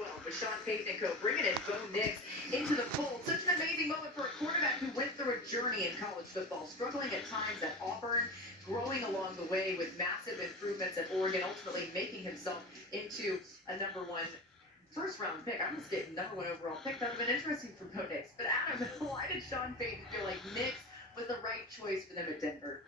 12 with Sean Payton and co. Bringing in Bo Nix into the fold. Such an amazing moment for a quarterback who went through a journey in college football, struggling at times at Auburn, growing along the way with massive improvements at Oregon, ultimately making himself into a number one first-round pick. I almost get number one overall pick. That would have been interesting for Bo Nix. But Adam, why did Sean Payton feel like Nix was the right choice for them at Denver?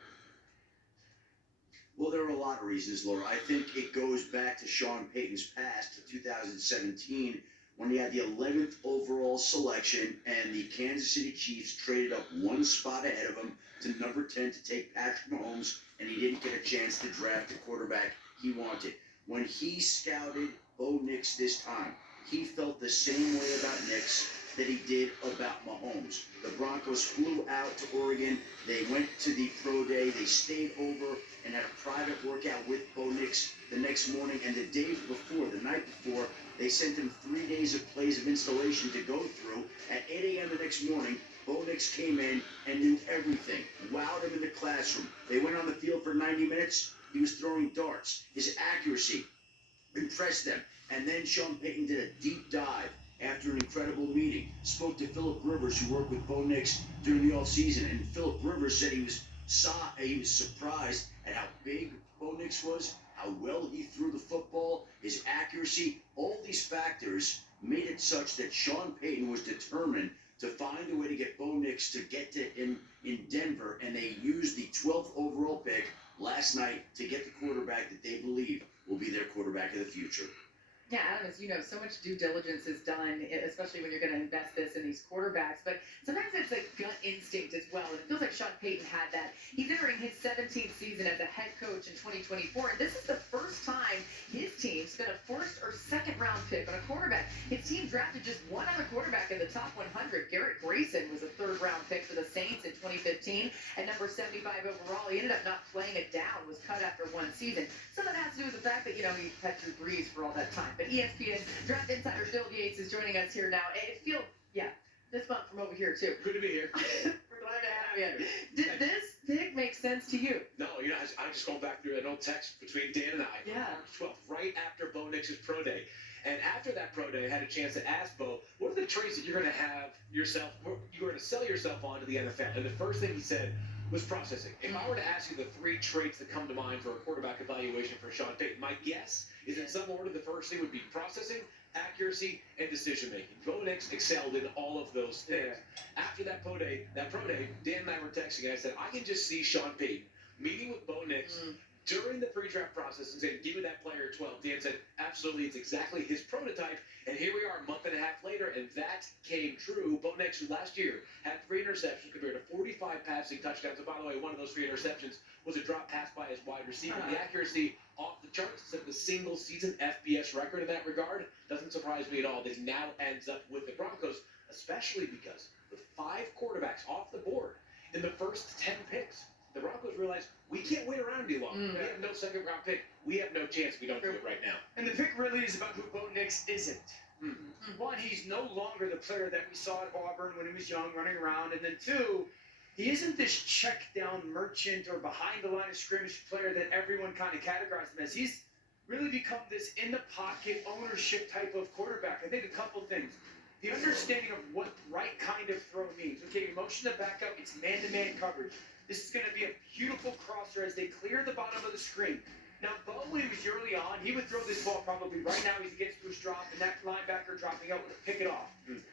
Well, there are a lot of reasons, Laura. I think it goes back to Sean Payton's past, to 2017, when he had the 11th overall selection, and the Kansas City Chiefs traded up one spot ahead of him to number 10 to take Patrick Mahomes, and he didn't get a chance to draft the quarterback he wanted. When he scouted Bo Nix this time, he felt the same way about Nix that he did about Mahomes. The Broncos flew out to Oregon. They went to the pro day. They stayed over and had a private workout with Bo Nix the next morning. And the day before, the night before, they sent him 3 days of plays of installation to go through. At 8 a.m. the next morning, Bo Nix came in and knew everything, wowed him in the classroom. They went on the field for 90 minutes. He was throwing darts. His accuracy impressed them. And then Sean Payton did a deep dive after an incredible meeting. Spoke to Philip Rivers, who worked with Bo Nix during the offseason, and Philip Rivers said he was surprised at how big Bo Nix was, how well he threw the football, his accuracy. All these factors made it such that Sean Payton was determined to find a way to get Bo Nix to get to him in Denver, and they used the 12th overall pick last night to get the quarterback that they believe will be their quarterback of the future. Yeah, Adam, as you know, so much due diligence is done, especially when you're going to invest this in these quarterbacks. But sometimes it's a gut instinct as well. And it feels like Sean Payton had that. He's entering his 17th season as a head coach in 2024. And this is the first time his team spent a first or second round pick on a quarterback. His team drafted just one other quarterback in the top 100. Garrett Grayson was a third round pick for the Saints in 2015 at number 75 overall. He ended up not playing it down, was cut after one season. Some of that has to do with the fact that, he had Drew Brees for all that time. But ESPN draft insider Bill Gates is joining us here now. This month from over here too. Good to be here. We're glad to have you. Did this pick make sense to you? No, I just going back through an old text between Dan and I. Yeah. March 12th, right after Bo Nix's pro day. And after that pro day, I had a chance to ask Bo, what are the traits that you're going to have yourself, you're going to sell yourself on to the NFL? And the first thing he said was processing. If I were to ask you the 3 traits that come to mind for a quarterback evaluation for Sean Payton, my guess is in some order, the first thing would be processing, accuracy, and decision-making. Bo Nix excelled in all of those things. Yeah. After that pro day, Dan and I were texting, and I said, I can just see Sean Payton meeting with Bo Nix during the pre-draft process and saying, give me that player at 12. Dan said, absolutely, it's exactly his prototype. And here we are a month and a half later, and that came true. Bo Nix, who last year had 3 interceptions compared to 45 passing touchdowns. And by the way, one of those 3 interceptions was a drop pass by his wide receiver. The accuracy off the charts, set the single season FBS record in that regard. Doesn't surprise me at all that he now ends up with the Broncos, especially because with 5 quarterbacks off the board in the first 10 picks, the Broncos realize we can't wait around any longer. We have no second-round pick. We have no chance if we don't do it right now. And the pick really is about who Bo Nix isn't. One, he's no longer the player that we saw at Auburn when he was young, running around. And then 2, he isn't this check-down merchant or behind-the-line-of-scrimmage player that everyone kind of categorized him as. He's really become this in-the-pocket ownership type of quarterback. I think a couple things. The understanding of what the right kind of throw means. Okay, you motion the back out, it's man-to-man coverage. This is going to be a beautiful crosser as they clear the bottom of the screen. Now, Bo, when he was early on, he would throw this ball probably right now as he gets to his drop, and that linebacker dropping out would pick it off.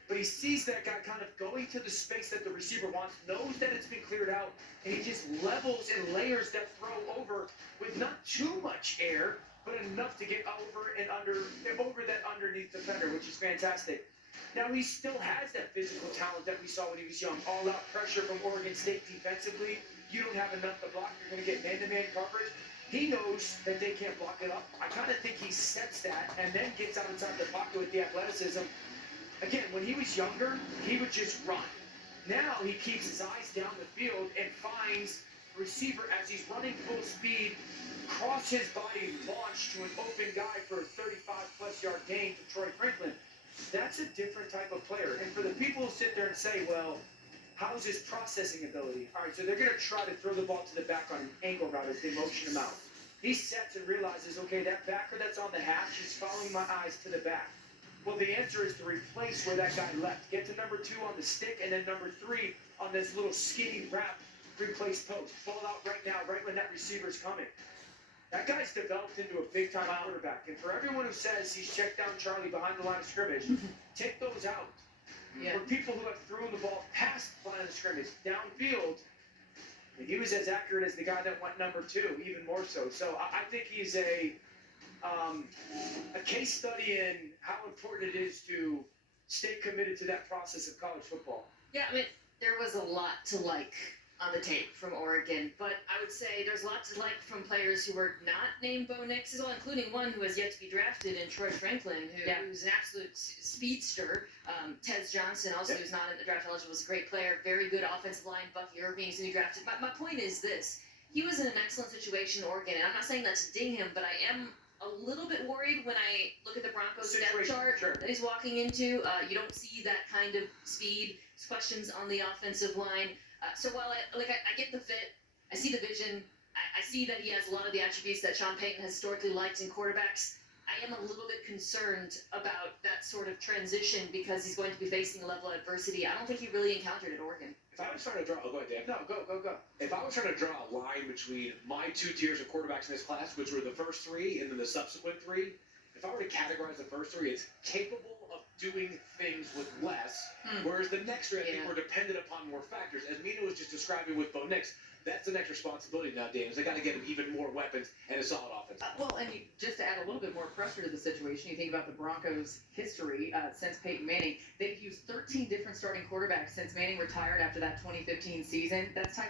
But he sees that guy kind of going to the space that the receiver wants, knows that it's been cleared out, and he just levels and layers that throw over with not too much air, but enough to get over that underneath defender, which is fantastic. Now, he still has that physical talent that we saw when he was young. All-out pressure from Oregon State defensively. You don't have enough to block. You're going to get man-to-man coverage. He knows that they can't block it up. I kind of think he sets that and then gets out inside the pocket with the athleticism. Again, when he was younger, he would just run. Now he keeps his eyes down the field and finds the receiver as he's running full speed, cross his body, launch to an open guy for a 35-plus yard gain to Troy Franklin. That's a different type of player. And for the people who sit there and say, well, how's his processing ability? All right, so they're going to try to throw the ball to the back on an angle route as they motion him out. He sets and realizes, okay, that backer that's on the hatch is following my eyes to the back. Well, the answer is to replace where that guy left. Get to number 2 on the stick, and then number 3 on this little skinny wrap replace post. Ball out right now, right when that receiver's coming. That guy's developed into a big-time quarterback. And for everyone who says he's checked down Charlie behind the line of scrimmage, take those out. Yeah. For people who have thrown the ball past the line of scrimmage, downfield, he was as accurate as the guy that went number 2, even more so. So I think he's a case study in how important it is to stay committed to that process of college football. Yeah, I mean, there was a lot to like on the tape from Oregon, but I would say there's a lot to like from players who were not named Bo Nix as well, including one who has yet to be drafted in Troy Franklin, who's an absolute speedster. Tez Johnson, also who's not in the draft eligible, was a great player, very good offensive line. Bucky Irving is going to be drafted. My point is this: he was in an excellent situation in Oregon, and I'm not saying that to ding him, but I am a little bit worried when I look at the Broncos depth chart that he's walking into. You don't see that kind of speed. There's questions on the offensive line. So while I get the fit, I see the vision, I see that he has a lot of the attributes that Sean Payton has historically liked in quarterbacks. I am a little bit concerned about that sort of transition because he's going to be facing a level of adversity I don't think he really encountered at Oregon. If I was trying to draw, go ahead, Dan. No, go. If I was trying to draw a line between my 2 tiers of quarterbacks in this class, which were the first 3 and then the subsequent 3, if I were to categorize the first 3, it's capable of doing things with less, whereas the next 3 I think were dependent upon more factors. As Mina was just describing with Bo Nix, that's the next responsibility now, Dan, is they got to get him even more weapons and a solid offense. Well, and just to add a little bit more pressure to the situation, you think about the Broncos' history since Peyton Manning. They've used 13 different starting quarterbacks since Manning retired after that 2015 season. That's tied